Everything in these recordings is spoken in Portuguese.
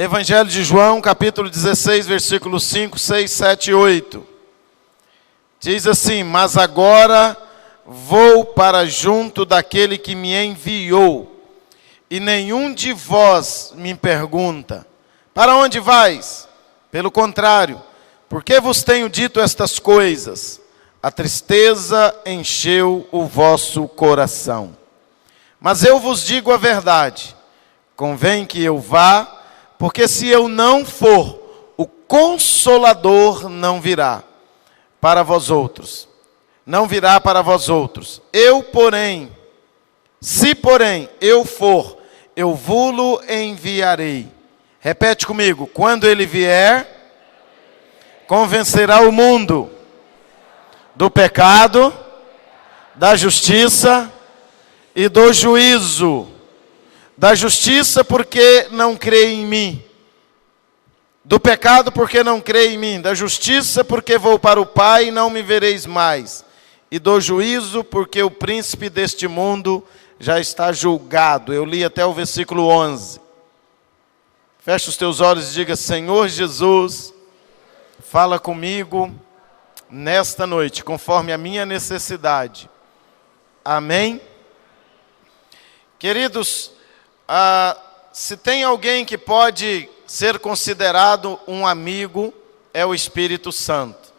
Evangelho de João, capítulo 16, versículos 5, 6, 7 e 8. Diz assim: mas agora vou para junto daquele que me enviou, e nenhum de vós me pergunta: para onde vais? Pelo contrário, porque vos tenho dito estas coisas, a tristeza encheu o vosso coração. Mas eu vos digo a verdade, convém que eu vá, porque se eu não for, o Consolador não virá para vós outros. Não virá para vós outros. Eu, porém, se porém eu for, eu vou-lo enviarei. Repete comigo: quando ele vier, convencerá o mundo do pecado, da justiça e do juízo. Da justiça, porque não crê em mim. Do pecado, porque não crê em mim. Da justiça, porque vou para o Pai e não me vereis mais. E do juízo, porque o príncipe deste mundo já está julgado. Eu li até o versículo 11. Feche os teus olhos e diga: Senhor Jesus, fala comigo nesta noite, conforme a minha necessidade. Amém? Queridos, se tem alguém que pode ser considerado um amigo, é o Espírito Santo.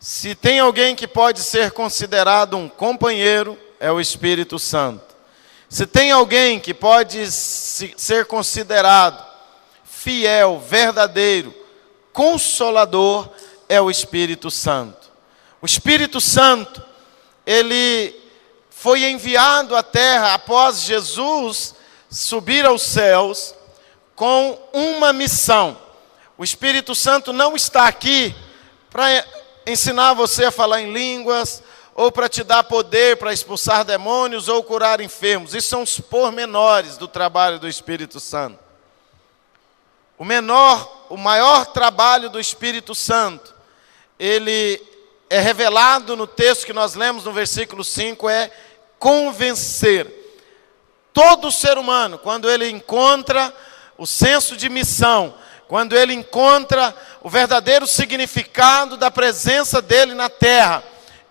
Se tem alguém que pode ser considerado um companheiro, é o Espírito Santo. Se tem alguém que pode ser considerado fiel, verdadeiro, consolador, é o Espírito Santo. O Espírito Santo, ele foi enviado à terra após Jesus subir aos céus com uma missão. O Espírito Santo não está aqui para ensinar você a falar em línguas, ou para te dar poder para expulsar demônios ou curar enfermos. Isso são os pormenores do trabalho do Espírito Santo. O maior trabalho do Espírito Santo, ele é revelado no texto que nós lemos no versículo 5, é convencer. Todo ser humano, quando ele encontra o senso de missão, quando ele encontra o verdadeiro significado da presença dele na terra,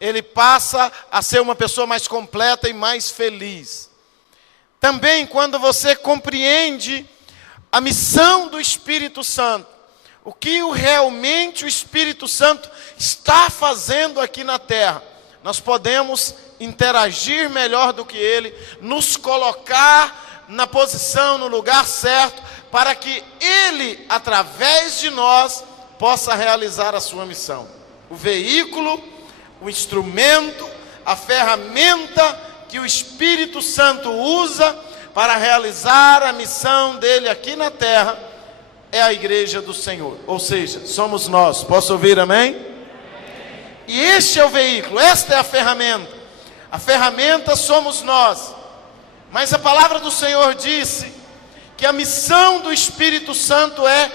ele passa a ser uma pessoa mais completa e mais feliz. Também quando você compreende a missão do Espírito Santo, o que realmente o Espírito Santo está fazendo aqui na terra, nós podemos interagir melhor do que ele, nos colocar na posição, no lugar certo, para que ele, através de nós, possa realizar a sua missão. O veículo, o instrumento, a ferramenta que o Espírito Santo usa para realizar a missão dele aqui na terra é a igreja do Senhor. Ou seja, somos nós. Posso ouvir amém? E este é o veículo, esta é a ferramenta. A ferramenta somos nós. Mas a palavra do Senhor disse que a missão do Espírito Santo é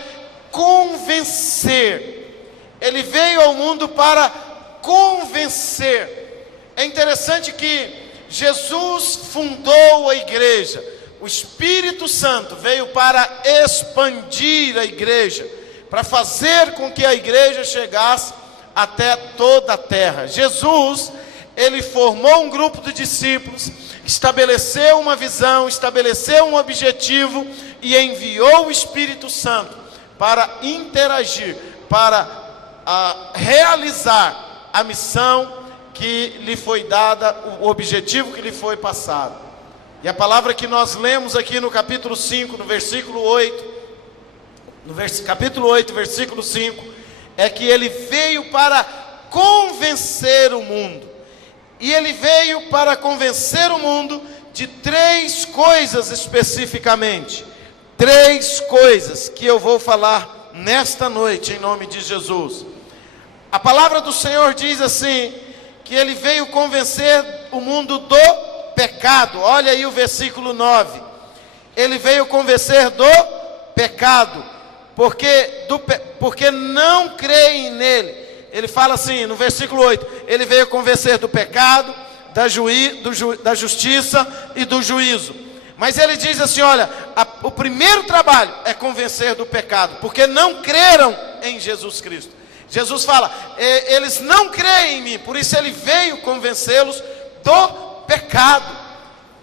convencer. Ele veio ao mundo para convencer. É interessante que Jesus fundou a igreja. O Espírito Santo veio para expandir a igreja, para fazer com que a igreja chegasse até toda a terra. Jesus, ele formou um grupo de discípulos, estabeleceu uma visão, estabeleceu um objetivo e enviou o Espírito Santo para interagir, para realizar a missão que lhe foi dada, o objetivo que lhe foi passado. E a palavra que nós lemos aqui no capítulo 5, no versículo 8, capítulo 8, versículo 5, é que ele veio para convencer o mundo. E ele veio para convencer o mundo de 3 coisas especificamente. 3 coisas que eu vou falar nesta noite, em nome de Jesus. A palavra do Senhor diz assim, que ele veio convencer o mundo do pecado. Olha aí o versículo 9. Ele veio convencer do pecado, porque não creem nele. Ele fala assim, no versículo 8, ele veio convencer do pecado, da justiça e do juízo. Mas ele diz assim, olha, o primeiro trabalho é convencer do pecado, porque não creram em Jesus Cristo. Jesus fala, eles não creem em mim, por isso ele veio convencê-los do pecado.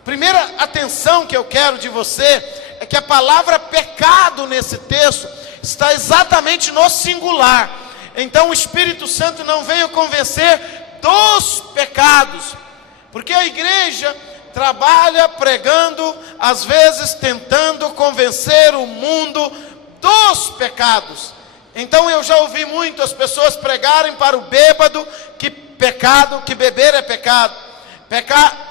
Primeira atenção que eu quero de você é que a palavra pecado nesse texto está exatamente no singular. Então o Espírito Santo não veio convencer dos pecados, porque a igreja trabalha pregando, às vezes tentando convencer o mundo dos pecados. Então eu já ouvi muitas pessoas pregarem para o bêbado que beber é pecado,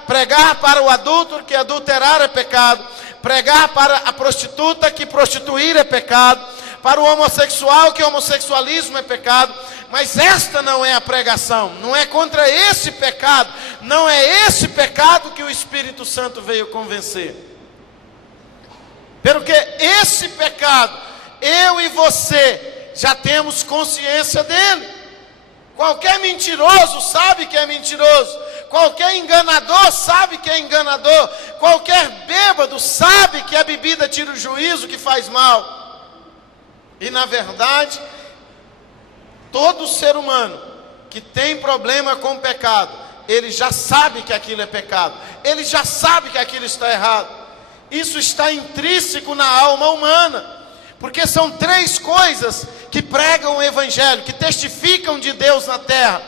pregar para o adúltero que adulterar é pecado, pregar para a prostituta que prostituir é pecado, para o homossexual que homossexualismo é pecado. Mas esta não é a pregação, não é contra esse pecado, não é esse pecado que o Espírito Santo veio convencer. Porque esse pecado, eu e você já temos consciência dele. Qualquer mentiroso sabe que é mentiroso, qualquer enganador sabe que é enganador, qualquer bêbado sabe que a bebida tira o juízo, que faz mal. E na verdade, todo ser humano que tem problema com o pecado, ele já sabe que aquilo é pecado, ele já sabe que aquilo está errado. Isso está intrínseco na alma humana, porque são três coisas que pregam o Evangelho, que testificam de Deus na terra.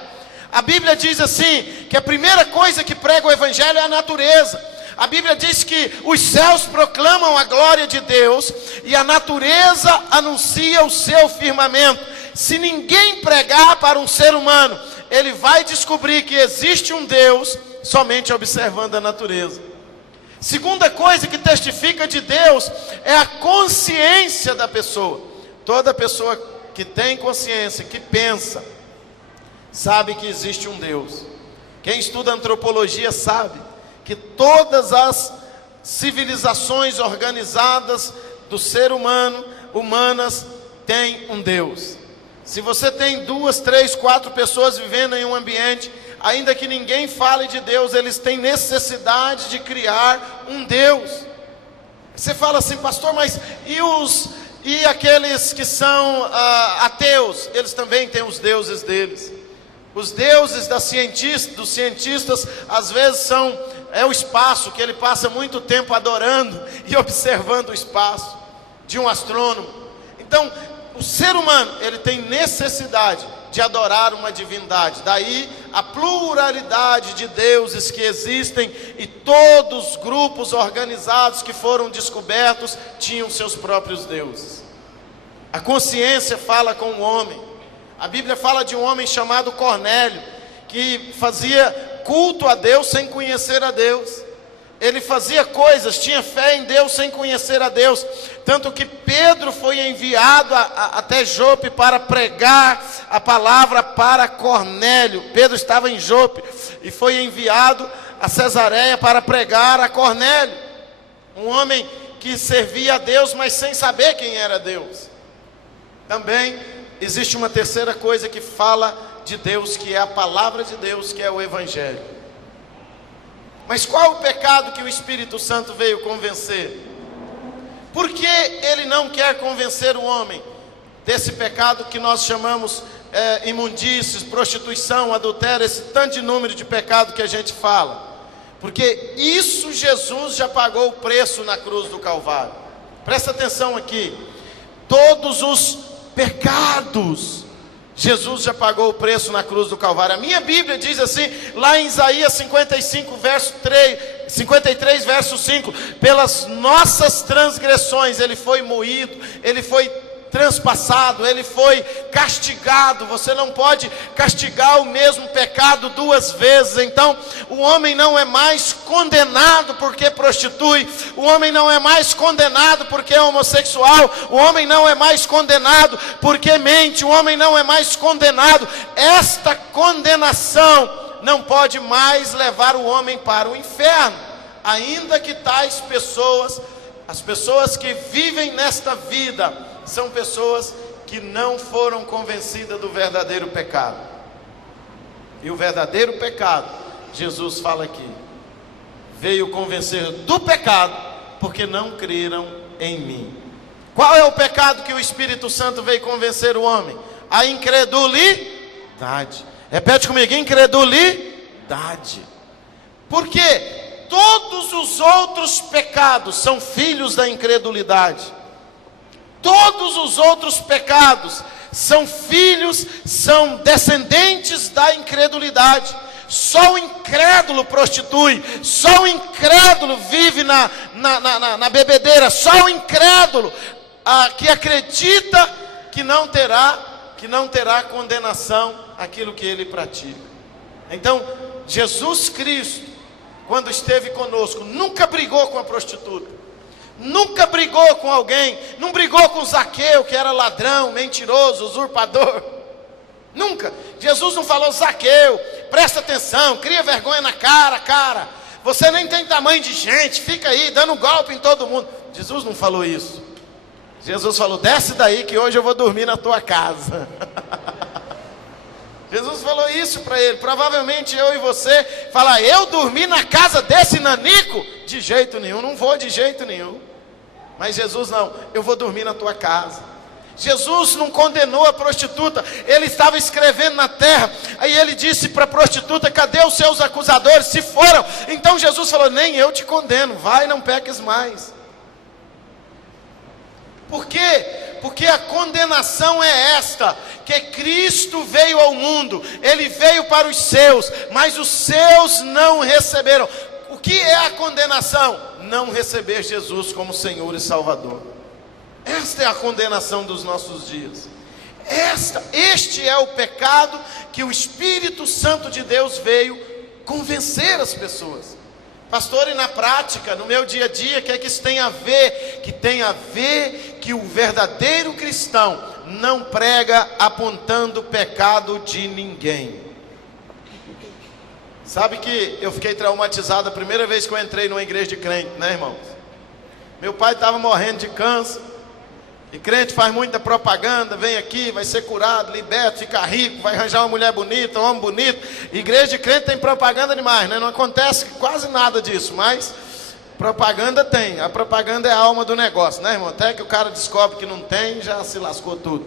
A Bíblia diz assim, que a primeira coisa que prega o Evangelho é a natureza. A Bíblia diz que os céus proclamam a glória de Deus e a natureza anuncia o seu firmamento. Se ninguém pregar para um ser humano, ele vai descobrir que existe um Deus somente observando a natureza. Segunda coisa que testifica de Deus é a consciência da pessoa. Toda pessoa que tem consciência, que pensa, sabe que existe um Deus. Quem estuda antropologia sabe que todas as civilizações organizadas do ser humano, humanas, têm um Deus. Se você tem 2, 3, 4 pessoas vivendo em um ambiente, ainda que ninguém fale de Deus, eles têm necessidade de criar um Deus. Você fala assim, pastor, mas e aqueles que são ateus? Eles também têm os deuses deles. Os deuses dos cientistas, às vezes é o espaço, que ele passa muito tempo adorando e observando o espaço, de um astrônomo. Então, o ser humano, ele tem necessidade de adorar uma divindade. Daí a pluralidade de deuses que existem, e todos os grupos organizados que foram descobertos tinham seus próprios deuses. A consciência fala com o homem. A Bíblia fala de um homem chamado Cornélio, que fazia culto a Deus sem conhecer a Deus. Ele fazia coisas, tinha fé em Deus sem conhecer a Deus. Tanto que Pedro foi enviado até Jope para pregar a palavra para Cornélio. Pedro estava em Jope e foi enviado a Cesareia para pregar a Cornélio. Um homem que servia a Deus, mas sem saber quem era Deus. Também existe uma terceira coisa que fala de Deus, que é a palavra de Deus, que é o Evangelho. Mas qual o pecado que o Espírito Santo veio convencer? Por que ele não quer convencer o homem desse pecado que nós chamamos imundícies, prostituição, adultério, esse tanto de número de pecado que a gente fala? Porque isso Jesus já pagou o preço na cruz do Calvário. Presta atenção aqui. Todos os pecados, Jesus já pagou o preço na cruz do Calvário. A minha Bíblia diz assim, lá em Isaías 53, verso 5, pelas nossas transgressões ele foi moído, ele foi transpassado, ele foi castigado. Você não pode castigar o mesmo pecado duas vezes. Então o homem não é mais condenado porque prostitui, o homem não é mais condenado porque é homossexual, o homem não é mais condenado porque mente, o homem não é mais condenado. Esta condenação não pode mais levar o homem para o inferno, ainda que tais pessoas, as pessoas que vivem nesta vida, são pessoas que não foram convencidas do verdadeiro pecado. E o verdadeiro pecado, Jesus fala aqui, veio convencer do pecado porque não creram em mim. Qual é o pecado que o Espírito Santo veio convencer o homem? A incredulidade. Repete comigo, incredulidade. Porque todos os outros pecados são filhos da incredulidade. Todos os outros pecados são filhos, são descendentes da incredulidade. Só o incrédulo prostitui, só o incrédulo vive na bebedeira, só o incrédulo que acredita que não terá condenação aquilo que ele pratica. Então, Jesus Cristo, quando esteve conosco, nunca brigou com a prostituta, nunca brigou com alguém, não brigou com Zaqueu, que era ladrão, mentiroso, usurpador. Nunca. Jesus não falou: Zaqueu, presta atenção, cria vergonha na cara, você nem tem tamanho de gente, fica aí dando golpe em todo mundo. Jesus não falou isso. Jesus falou: desce daí que hoje eu vou dormir na tua casa. Jesus falou isso para ele. Provavelmente eu e você falar: eu dormi na casa desse nanico? De jeito nenhum, não vou de jeito nenhum. Mas Jesus não: eu vou dormir na tua casa. Jesus não condenou a prostituta, ele estava escrevendo na terra. Aí ele disse para a prostituta: cadê os seus acusadores? Se foram. Então Jesus falou: nem eu te condeno, vai, não peques mais. Por quê? Porque a condenação é esta: que Cristo veio ao mundo, ele veio para os seus, mas os seus não receberam. O que é a condenação? Não receber Jesus como Senhor e Salvador. Esta é a condenação dos nossos dias. Este é o pecado que o Espírito Santo de Deus veio convencer as pessoas. Pastor, e na prática, no meu dia a dia, o que é que isso tem a ver? Que tem a ver que o verdadeiro cristão não prega apontando o pecado de ninguém. Sabe que eu fiquei traumatizado a primeira vez que eu entrei numa igreja de crente, né, irmãos? Meu pai estava morrendo de câncer. E crente faz muita propaganda: vem aqui, vai ser curado, liberto, fica rico, vai arranjar uma mulher bonita, um homem bonito. Igreja de crente tem propaganda demais, né? Não acontece quase nada disso, mas propaganda tem. A propaganda é a alma do negócio, né, irmão? Até que o cara descobre que não tem, já se lascou tudo.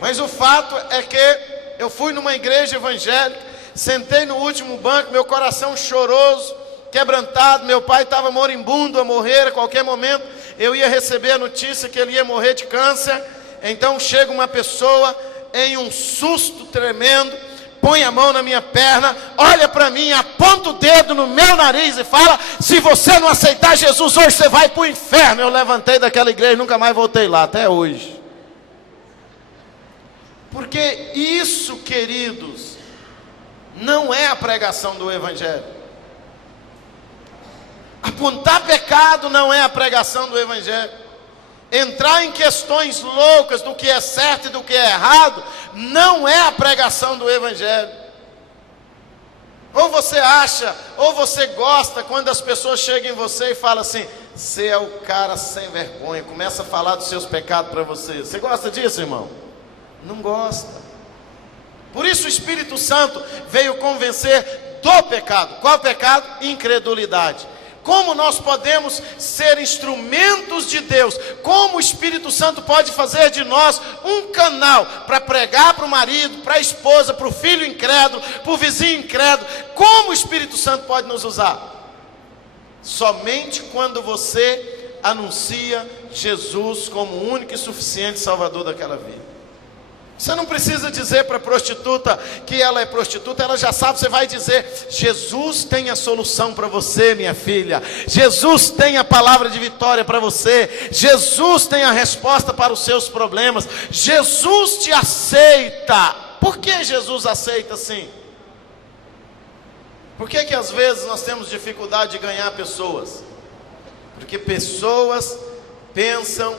Mas o fato é que eu fui numa igreja evangélica, sentei no último banco, meu coração choroso, quebrantado. Meu pai estava moribundo, a morrer a qualquer momento. Eu ia receber a notícia que ele ia morrer de câncer. Então chega uma pessoa em um susto tremendo, põe a mão na minha perna, olha para mim, aponta o dedo no meu nariz e fala: se você não aceitar Jesus hoje, você vai para o inferno. Eu levantei daquela igreja e nunca mais voltei lá, até hoje. Porque isso, queridos, não é a pregação do Evangelho. Apontar pecado não é a pregação do Evangelho. Entrar em questões loucas do que é certo e do que é errado não é a pregação do Evangelho. Ou você acha, ou você gosta quando as pessoas chegam em você e falam assim: você é o cara sem vergonha, começa a falar dos seus pecados para você. Você gosta disso, irmão? Não gosta. Por isso o Espírito Santo veio convencer do pecado. Qual pecado? Incredulidade. Como nós podemos ser instrumentos de Deus? Como o Espírito Santo pode fazer de nós um canal para pregar para o marido, para a esposa, para o filho incrédulo, para o vizinho incrédulo? Como o Espírito Santo pode nos usar? Somente quando você anuncia Jesus como o único e suficiente Salvador daquela vida. Você não precisa dizer para a prostituta que ela é prostituta, ela já sabe. Você vai dizer: Jesus tem a solução para você, minha filha. Jesus tem a palavra de vitória para você. Jesus tem a resposta para os seus problemas. Jesus te aceita. Por que Jesus aceita assim? Por que às vezes nós temos dificuldade de ganhar pessoas? Porque pessoas pensam,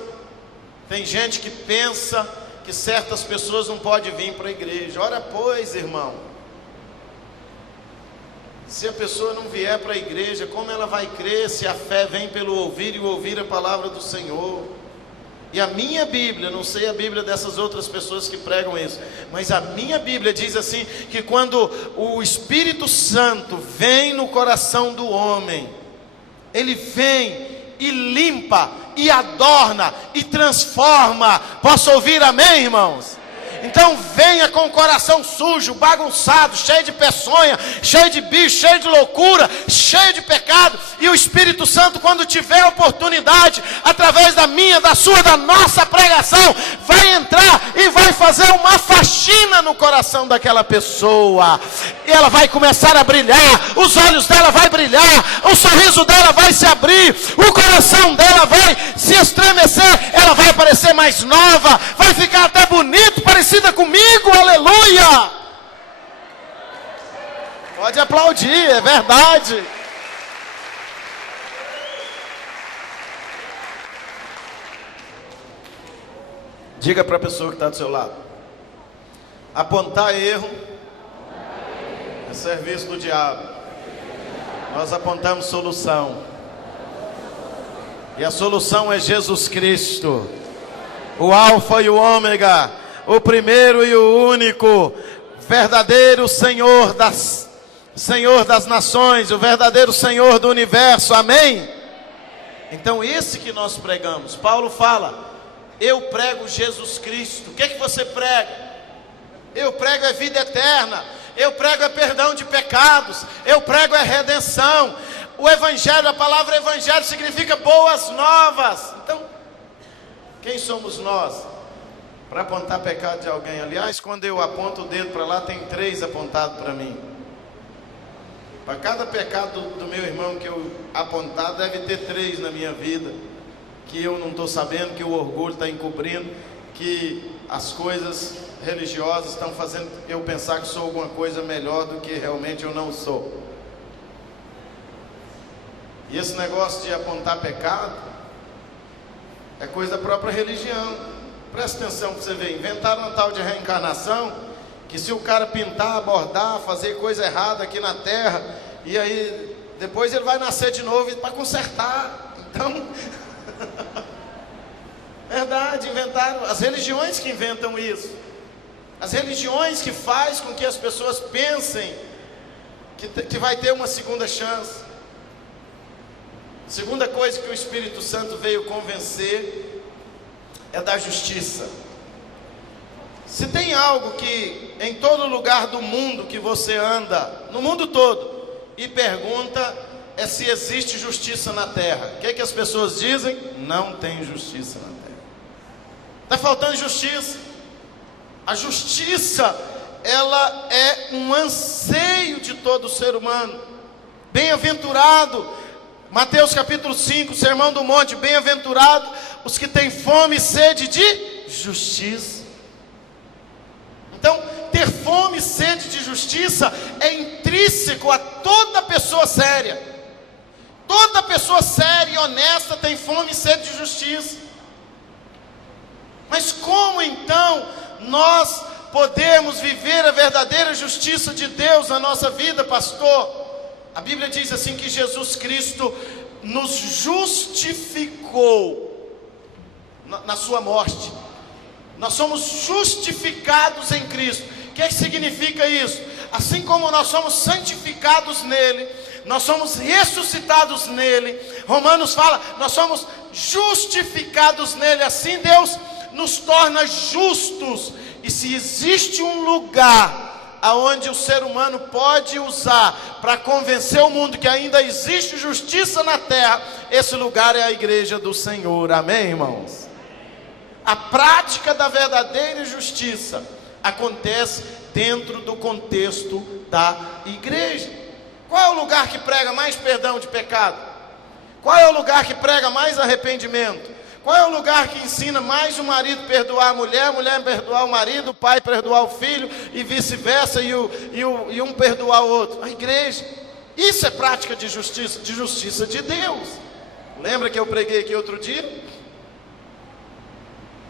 tem gente que pensa que certas pessoas não podem vir para a igreja. Ora pois, irmão, se a pessoa não vier para a igreja, como ela vai crer se a fé vem pelo ouvir e ouvir a palavra do Senhor? E a minha Bíblia, não sei a Bíblia dessas outras pessoas que pregam isso, mas a minha Bíblia diz assim, que quando o Espírito Santo vem no coração do homem, ele vem e limpa, e adorna, e transforma. Posso ouvir amém, irmãos? Então venha com o coração sujo, bagunçado, cheio de peçonha, cheio de bicho, cheio de loucura, cheio de pecado. E o Espírito Santo, quando tiver oportunidade, através da minha, da sua, da nossa pregação, vai entrar e vai fazer uma faxina no coração daquela pessoa. E ela vai começar a brilhar, os olhos dela vai brilhar, o sorriso dela vai se abrir, o coração dela vai se estremecer, ela vai parecer mais nova, vai ficar até bonito, parecida comigo, aleluia! Pode aplaudir, é verdade. Diga para a pessoa que está do seu lado: apontar erro é serviço do diabo. Nós apontamos solução. E a solução é Jesus Cristo, o Alfa e o Ômega, o primeiro e o único, verdadeiro Senhor das nações, o verdadeiro Senhor do universo, amém? Então esse que nós pregamos, Paulo fala, eu prego Jesus Cristo. O que é que você prega? Eu prego é vida eterna, eu prego é perdão de pecados, eu prego é redenção. O Evangelho, a palavra Evangelho significa boas novas. Então, quem somos nós para apontar pecado de alguém? Aliás, quando eu aponto o dedo para lá, tem 3 apontados para mim. Para cada pecado do meu irmão que eu apontar, deve ter 3 na minha vida, que eu não estou sabendo, que o orgulho está encobrindo, que as coisas religiosas estão fazendo eu pensar que sou alguma coisa melhor do que realmente eu não sou. E esse negócio de apontar pecado é coisa da própria religião. Presta atenção para você ver, inventaram uma tal de reencarnação, que se o cara pintar, bordar, fazer coisa errada aqui na terra, e aí depois ele vai nascer de novo para consertar. Então, verdade, inventaram, as religiões que inventam isso, as religiões que fazem com que as pessoas pensem que vai ter uma segunda chance. Segunda coisa que o Espírito Santo veio convencer é da justiça. Se tem algo que em todo lugar do mundo que você anda, no mundo todo, e pergunta, é se existe justiça na terra. O que é que as pessoas dizem? Não tem justiça na terra. Está faltando justiça. A justiça, ela é um anseio de todo ser humano. Bem-aventurado, Mateus capítulo 5, Sermão do Monte, bem-aventurado os que têm fome e sede de justiça. Então, ter fome e sede de justiça é intrínseco a toda pessoa séria. Toda pessoa séria e honesta tem fome e sede de justiça. Mas como então nós podemos viver a verdadeira justiça de Deus na nossa vida, pastor? A Bíblia diz assim que Jesus Cristo nos justificou na sua morte. Nós somos justificados em Cristo. O que significa isso? Assim como nós somos santificados nele, nós somos ressuscitados nele. Romanos fala, nós somos justificados nele. Assim Deus nos torna justos. E se existe um lugar aonde o ser humano pode usar para convencer o mundo que ainda existe justiça na terra, esse lugar é a igreja do Senhor, amém, irmãos? A prática da verdadeira justiça acontece dentro do contexto da igreja. Qual é o lugar que prega mais perdão de pecado? Qual é o lugar que prega mais arrependimento? Qual é o lugar que ensina mais o marido perdoar a mulher, a mulher perdoar o marido, o pai perdoar o filho e vice-versa, e um perdoar o outro? A igreja. Isso é prática de justiça de Deus. Lembra que eu preguei aqui outro dia?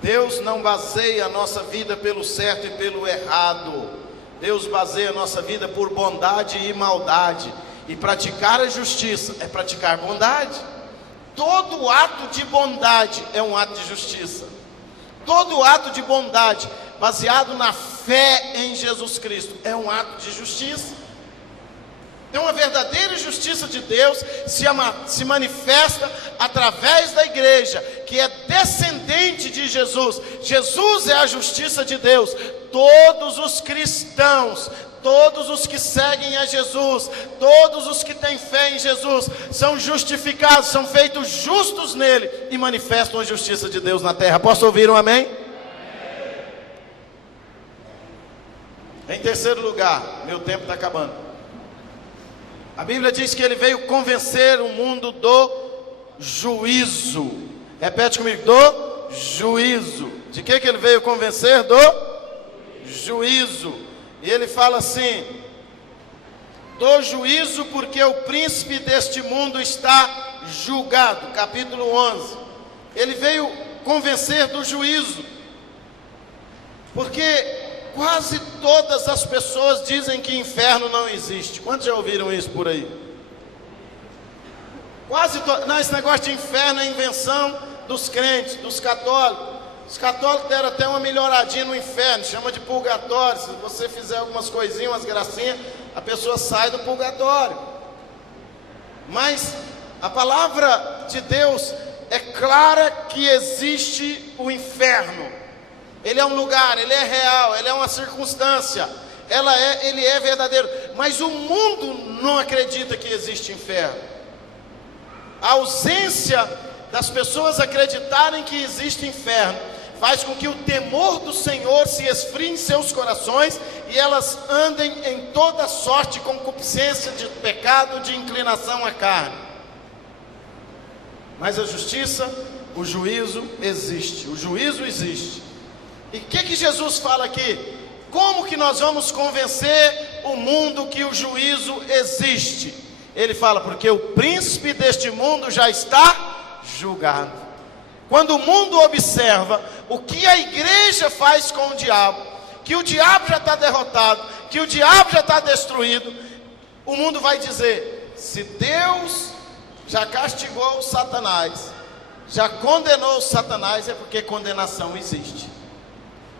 Deus não baseia a nossa vida pelo certo e pelo errado. Deus baseia a nossa vida por bondade e maldade. E praticar a justiça é praticar bondade. Todo ato de bondade é um ato de justiça. Todo ato de bondade baseado na fé em Jesus Cristo é um ato de justiça. Então a verdadeira justiça de Deus se manifesta através da igreja, que é descendente de Jesus. Jesus é a justiça de Deus. Todos os cristãos, todos os que seguem a Jesus, todos os que têm fé em Jesus, são justificados, são feitos justos nele e manifestam a justiça de Deus na terra. Posso ouvir um amém? Em terceiro lugar, meu tempo está acabando. A Bíblia diz que ele veio convencer o mundo do juízo. Repete comigo, do juízo. De que ele veio convencer? Do juízo. E ele fala assim: do juízo, porque o príncipe deste mundo está julgado. Capítulo 11. Ele veio convencer do juízo, porque quase todas as pessoas dizem que inferno não existe. Quantos já ouviram isso por aí? Não, esse negócio de inferno é invenção dos crentes, dos católicos. Os católicos deram até uma melhoradinha no inferno, chama de purgatório. Se você fizer algumas coisinhas, umas gracinhas, a pessoa sai do purgatório. Mas a palavra de Deus é clara que existe o inferno. Ele é um lugar, ele é real, ele é uma circunstância, ele é verdadeiro. Mas o mundo não acredita que existe inferno. A ausência das pessoas acreditarem que existe inferno faz com que o temor do Senhor se esfrie em seus corações e elas andem em toda sorte de concupiscência, de pecado, de inclinação à carne. Mas a justiça, o juízo existe. O juízo existe. E o que Jesus fala aqui? Como que nós vamos convencer o mundo que o juízo existe? Ele fala, porque o príncipe deste mundo já está julgado. Quando o mundo observa o que a igreja faz com o diabo, que o diabo já está derrotado, que o diabo já está destruído, o mundo vai dizer: se Deus já castigou o Satanás, já condenou o Satanás, é porque condenação existe.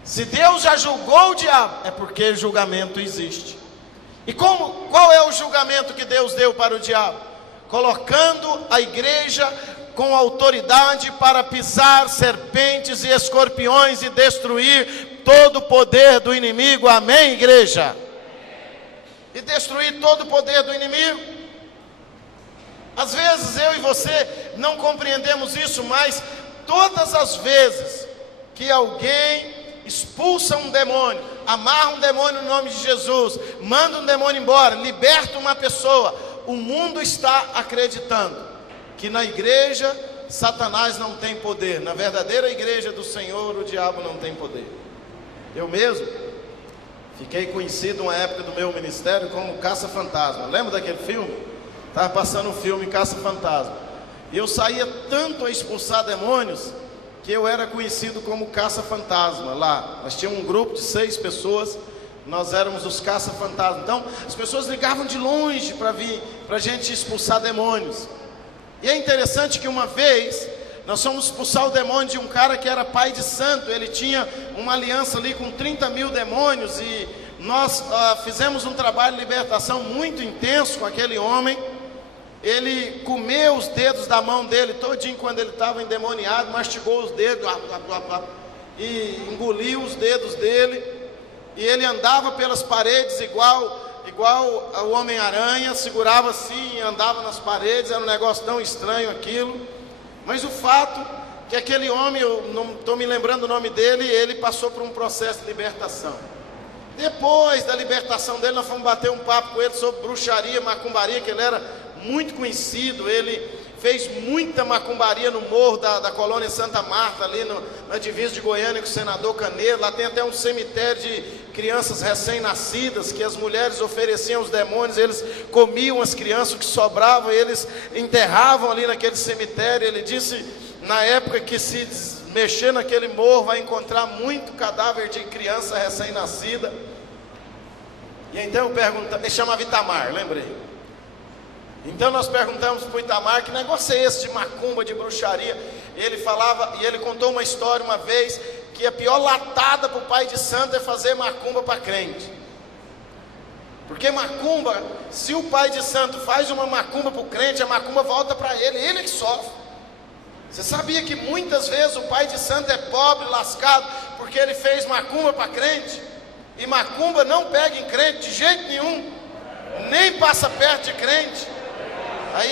Se Deus já julgou o diabo, é porque julgamento existe. E qual é o julgamento que Deus deu para o diabo? Colocando a igreja com autoridade para pisar serpentes e escorpiões e destruir todo o poder do inimigo. Amém, igreja? E destruir todo o poder do inimigo. Às vezes eu e você não compreendemos isso, mas todas as vezes que alguém expulsa um demônio, amarra um demônio no nome de Jesus, manda um demônio embora, liberta uma pessoa, o mundo está acreditando que na igreja Satanás não tem poder. Na verdadeira igreja do Senhor, o diabo não tem poder. Eu mesmo fiquei conhecido uma época do meu ministério como Caça-Fantasma. Lembra daquele filme? Estava passando um filme Caça-Fantasma. E eu saía tanto a expulsar demônios que eu era conhecido como Caça-Fantasma lá. Nós tínhamos um grupo de 6 pessoas, nós éramos os Caça-Fantasma. Então as pessoas ligavam de longe para vir, para a gente expulsar demônios. E é interessante que uma vez nós fomos expulsar o demônio de um cara que era pai de santo. Ele tinha uma aliança ali com 30 mil demônios e nós fizemos um trabalho de libertação muito intenso com aquele homem. Ele comeu os dedos da mão dele todinho quando ele estava endemoniado, mastigou os dedos e engoliu os dedos dele, e ele andava pelas paredes igual o Homem-Aranha, segurava assim e andava nas paredes. Era um negócio tão estranho aquilo. Mas o fato que aquele homem, eu não estou me lembrando o nome dele, ele passou por um processo de libertação. Depois da libertação dele, nós fomos bater um papo com ele sobre bruxaria, macumbaria, que ele era muito conhecido. Ele fez muita macumbaria no morro da colônia Santa Marta, ali na divisa de Goiânia com o senador Caneiro. Lá tem até um cemitério de crianças recém-nascidas, que as mulheres ofereciam os demônios, eles comiam as crianças, o que sobrava, eles enterravam ali naquele cemitério. Ele disse, na época, que se mexer naquele morro, vai encontrar muito cadáver de criança recém-nascida. E então eu perguntei, ele chamava Itamar, lembrei. Então nós perguntamos para o Itamar, que negócio é esse de macumba, de bruxaria? Ele falava, e ele contou uma história uma vez, que a pior latada para o pai de santo é fazer macumba para crente. Porque macumba, se o pai de santo faz uma macumba para o crente, a macumba volta para ele que sofre. Você sabia que muitas vezes o pai de santo é pobre, lascado, porque ele fez macumba para crente? E macumba não pega em crente de jeito nenhum, nem passa perto de crente. Aí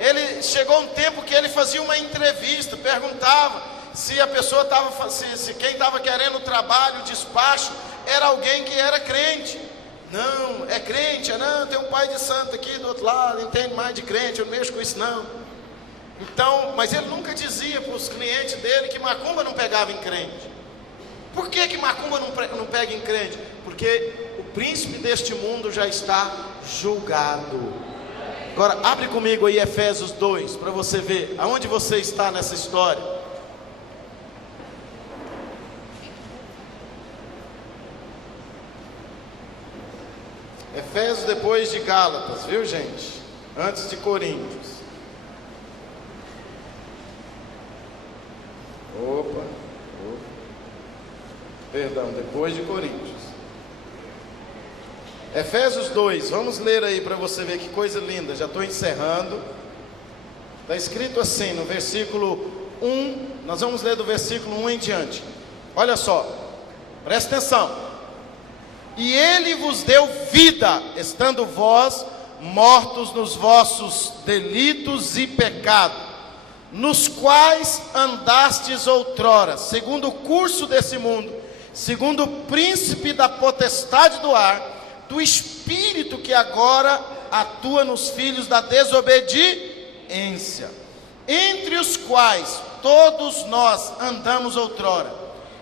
ele chegou um tempo que ele fazia uma entrevista, perguntava se a pessoa estava, se quem estava querendo o trabalho, o despacho, era alguém que era crente. Não, é crente, não, tem um pai de santo aqui do outro lado, não entende mais de crente, eu não mexo com isso não. Então, mas ele nunca dizia para os clientes dele que macumba não pegava em crente. Por que macumba não pega em crente? Porque o príncipe deste mundo já está julgado. Agora, abre comigo aí Efésios 2, para você ver aonde você está nessa história. Efésios depois de Gálatas, viu gente? Antes de Coríntios. Perdão, depois de Coríntios. Efésios 2, vamos ler aí para você ver que coisa linda. Já estou encerrando. Está escrito assim no versículo 1. Nós vamos ler do versículo 1 em diante. Olha só, presta atenção. E ele vos deu vida, estando vós mortos nos vossos delitos e pecados, nos quais andastes outrora, segundo o curso desse mundo, segundo o príncipe da potestade do ar, do espírito que agora atua nos filhos da desobediência, entre os quais todos nós andamos outrora,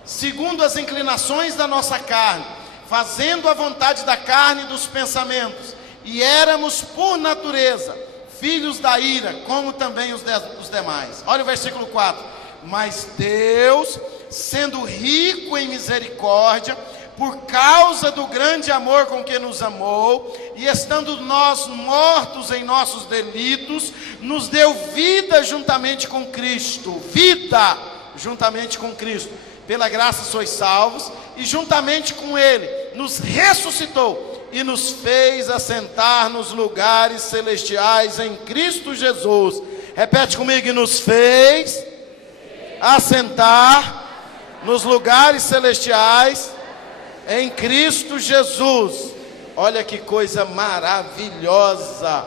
segundo as inclinações da nossa carne, fazendo a vontade da carne e dos pensamentos, e éramos por natureza filhos da ira, como também os demais. Olha o versículo 4. Mas Deus, sendo rico em misericórdia, por causa do grande amor com que nos amou, e estando nós mortos em nossos delitos, nos deu vida juntamente com Cristo. Vida juntamente com Cristo. Pela graça sois salvos, e juntamente com Ele nos ressuscitou e nos fez assentar nos lugares celestiais em Cristo Jesus. Repete comigo: e nos fez assentar nos lugares celestiais em Cristo Jesus. Olha que coisa maravilhosa.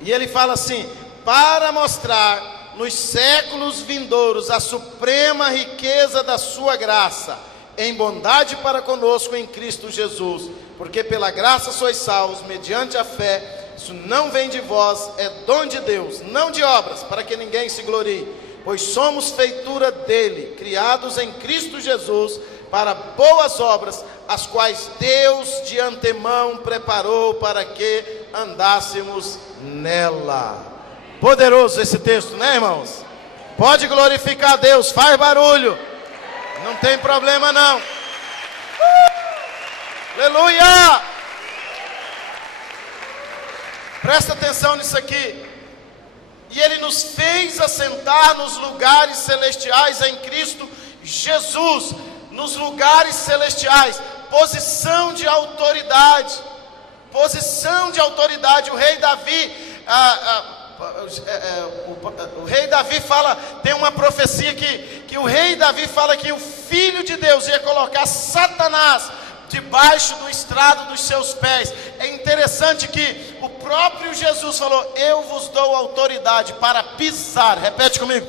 E ele fala assim: para mostrar nos séculos vindouros a suprema riqueza da sua graça, em bondade para conosco em Cristo Jesus, porque pela graça sois salvos, mediante a fé. Isso não vem de vós, é dom de Deus, não de obras, para que ninguém se glorie, pois somos feitura dele, criados em Cristo Jesus, para boas obras, as quais Deus de antemão preparou para que andássemos nela. Poderoso esse texto, né, irmãos? Pode glorificar a Deus, faz barulho, não tem problema não. Aleluia! Presta atenção nisso aqui. E ele nos fez assentar nos lugares celestiais em Cristo Jesus. Nos lugares celestiais, posição de autoridade. Posição de autoridade. O rei Davi, o rei Davi fala, tem uma profecia que o rei Davi fala que o Filho de Deus ia colocar Satanás debaixo do estrado dos seus pés. É interessante que o próprio Jesus falou: eu vos dou autoridade para pisar, repete comigo,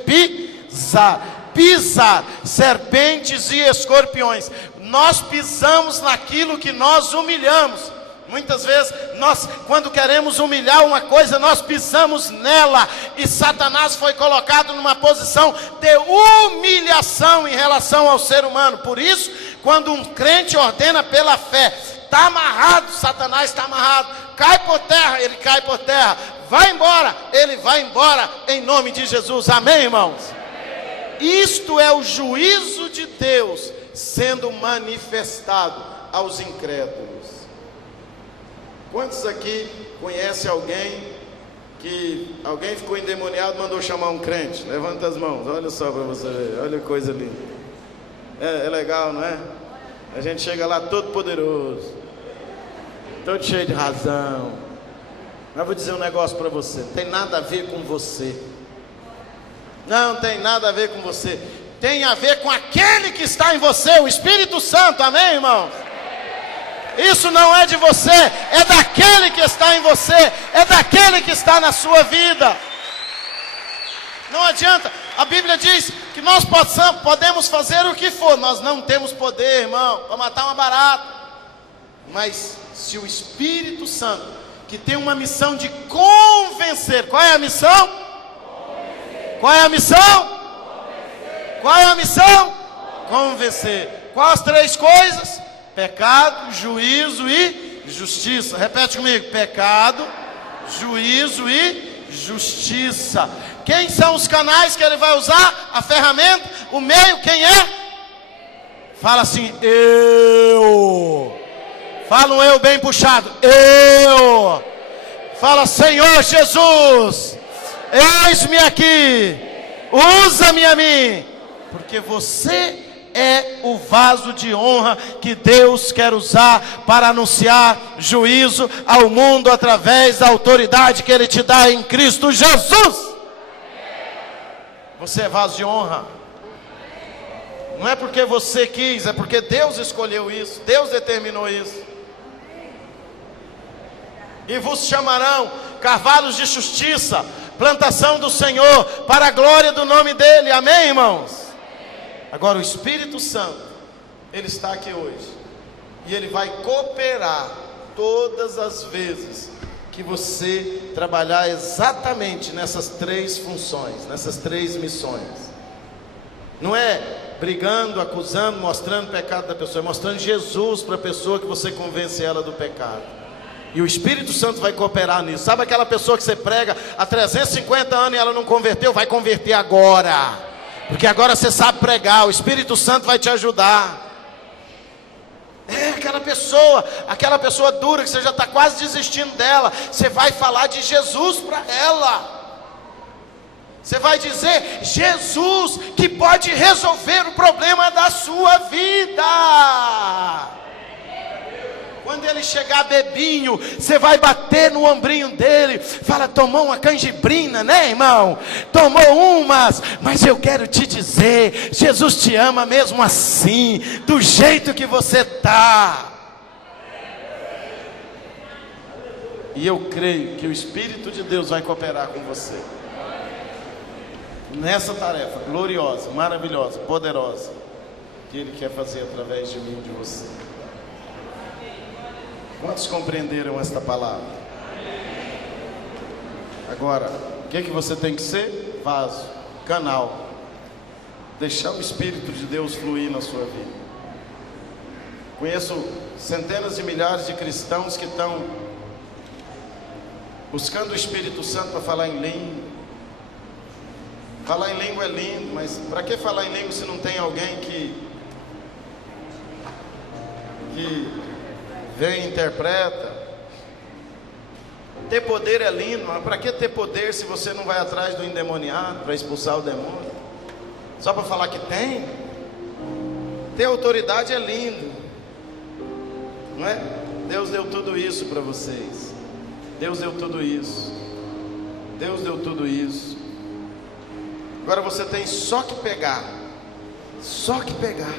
pisar serpentes e escorpiões. Nós pisamos naquilo que nós humilhamos. Muitas vezes nós, quando queremos humilhar uma coisa, nós pisamos nela, e Satanás foi colocado numa posição de humilhação em relação ao ser humano. Por isso, quando um crente ordena pela fé, está amarrado, Satanás está amarrado, cai por terra, ele cai por terra, vai embora, ele vai embora, em nome de Jesus, amém, irmãos? Isto é o juízo de Deus sendo manifestado aos incrédulos. Quantos aqui conhecem alguém que alguém ficou endemoniado e mandou chamar um crente? Levanta as mãos, olha só para você ver, olha que coisa linda. É legal, não é? A gente chega lá todo poderoso. Todo cheio de razão. Mas vou dizer um negócio para você. Não tem nada a ver com você. Não tem nada a ver com você. Tem a ver com aquele que está em você, o Espírito Santo. Amém, irmãos? Isso não é de você, é daquele que está em você, é daquele que está na sua vida. Não adianta, a Bíblia diz que nós podemos fazer o que for, nós não temos poder, irmão, para matar uma barata. Mas se o Espírito Santo, que tem uma missão de convencer, qual é a missão? Qual é a missão? Qual é a missão? Convencer. Quais as 3 coisas? Pecado, juízo e justiça. Repete comigo: pecado, juízo e justiça. Quem são os canais que ele vai usar? A ferramenta, o meio, quem é? Fala assim: eu. Fala um eu bem puxado: eu. Fala: Senhor Jesus, eis-me aqui, usa-me a mim, porque você é o vaso de honra que Deus quer usar para anunciar juízo ao mundo através da autoridade que Ele te dá em Cristo Jesus. Você é vaso de honra. Não é porque você quis, é porque Deus escolheu isso, Deus determinou isso. E vos chamarão carvalhos de justiça, plantação do Senhor, para a glória do nome dEle. Amém, irmãos? Agora o Espírito Santo, Ele está aqui hoje, e Ele vai cooperar todas as vezes que você trabalhar exatamente nessas 3 funções, nessas 3 missões. Não é brigando, acusando, mostrando o pecado da pessoa, é mostrando Jesus para a pessoa, que você convence ela do pecado. E o Espírito Santo vai cooperar nisso. Sabe aquela pessoa que você prega há 350 anos e ela não converteu? Vai converter agora, porque agora você sabe pregar, o Espírito Santo vai te ajudar. É aquela pessoa dura, que você já está quase desistindo dela, você vai falar de Jesus para ela. Você vai dizer: Jesus que pode resolver o problema da sua vida. Quando ele chegar bebinho, você vai bater no ombrinho dele, fala: tomou uma canjibrina, né, irmão? Tomou umas, mas eu quero te dizer, Jesus te ama mesmo assim, do jeito que você está. E eu creio que o Espírito de Deus vai cooperar com você nessa tarefa gloriosa, maravilhosa, poderosa, que Ele quer fazer através de mim e de você. Quantos compreenderam esta palavra? Agora, o que você tem que ser? Vaso, canal. Deixar o Espírito de Deus fluir na sua vida. Conheço centenas de milhares de cristãos que estão buscando o Espírito Santo para falar em língua. Falar em língua é lindo, mas para que falar em língua se não tem alguém que vem e interpreta? Ter poder é lindo, mas para que ter poder se você não vai atrás do endemoniado para expulsar o demônio? Só para falar que tem? Ter autoridade é lindo, não é? Deus deu tudo isso para vocês. Deus deu tudo isso. Deus deu tudo isso. Agora você tem só que pegar. Só que pegar,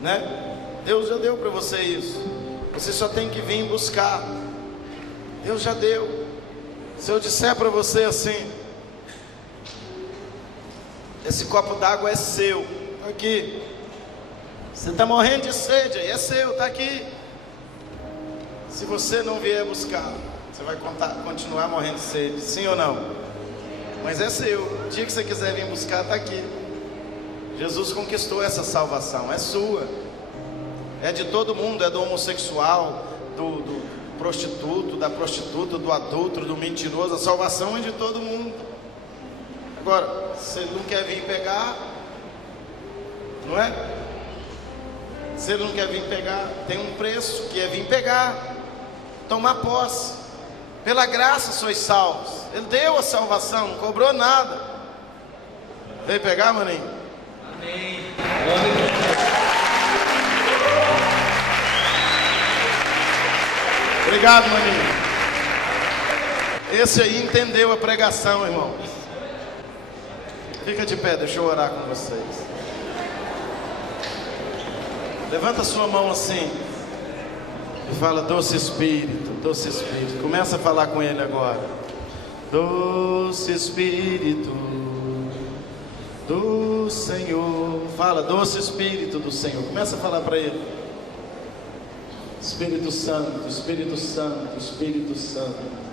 né? Deus já deu para você isso. Você só tem que vir buscar. Deus já deu. Se eu disser para você assim: esse copo d'água é seu, aqui. Você está morrendo de sede, é seu, está aqui. Se você não vier buscar, você vai continuar morrendo de sede, sim ou não? Mas é seu. O dia que você quiser vir buscar, está aqui. Jesus conquistou essa salvação, é sua. É de todo mundo, é do homossexual, do prostituto, da prostituta, do adulto, do mentiroso. A salvação é de todo mundo. Agora, se ele não quer vir pegar, não é? Se ele não quer vir pegar, tem um preço, que é vir pegar, tomar posse. Pela graça sois salvos. Ele deu a salvação, não cobrou nada. Veio pegar, maninho? Amém. Glória a Deus. Obrigado, maninho. Esse aí entendeu a pregação, irmão. Fica de pé, deixa eu orar com vocês. Levanta sua mão assim e fala: doce Espírito, doce Espírito. Começa a falar com ele agora. Doce Espírito do Senhor. Fala: doce Espírito do Senhor. Começa a falar para ele. Espírito Santo, Espírito Santo, Espírito Santo.